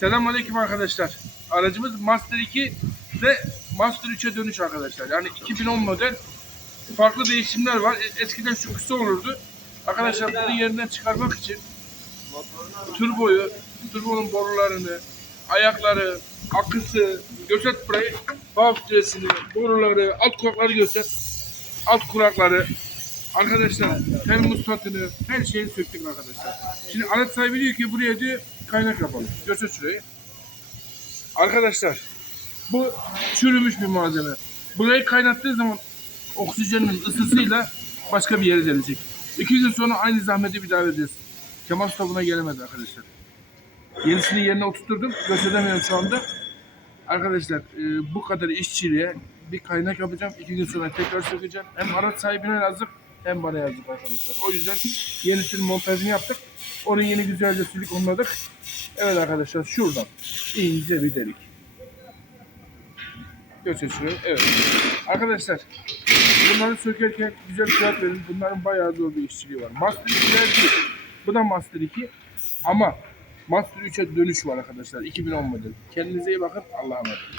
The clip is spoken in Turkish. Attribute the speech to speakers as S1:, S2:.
S1: Selamünaleyküm arkadaşlar. Aracımız Master 2 ve Master 3'e dönüş arkadaşlar. Yani 2010 model farklı değişimler var. E- Eskiden şu kısa olurdu. Arkadaşlar bunu yerinden çıkarmak için turboyu, turbonun borularını, ayakları, akısı, göset burayı, filtresini, boruları, alt kulakları göster, alt kulakları, arkadaşlar termostatını, her şeyi söktük arkadaşlar. Şimdi araç sahibi diyor ki buraya diyor kaynak yapalım. Göster şurayı. Arkadaşlar bu çürümüş bir malzeme. Burayı kaynattığı zaman oksijenin ısısıyla başka bir yere gelecek. İki gün sonra aynı zahmeti bir daha edeceğiz. Kemal Usta buna gelemedi arkadaşlar. Yenisini yerine oturtturdum. Gösteremiyorum şu anda. Arkadaşlar e, bu kadar işçiliğe bir kaynak yapacağım. İki gün sonra tekrar sökeceğim. Hem araç sahibine yazık hem bana yazık arkadaşlar. O yüzden yenisinin montajını yaptık. Onu yeni güzelce silikonladık. Evet arkadaşlar şuradan ince bir delik. Şurayı. Evet. Arkadaşlar bunları sökerken güzel fiyat verin. Bunların bayağı zor bir işçiliği var. Master 2'ler değil. Bu da Master 2. Ama Master 3'e dönüş var arkadaşlar. 2010 model. Kendinize iyi bakın. Allah'a emanet.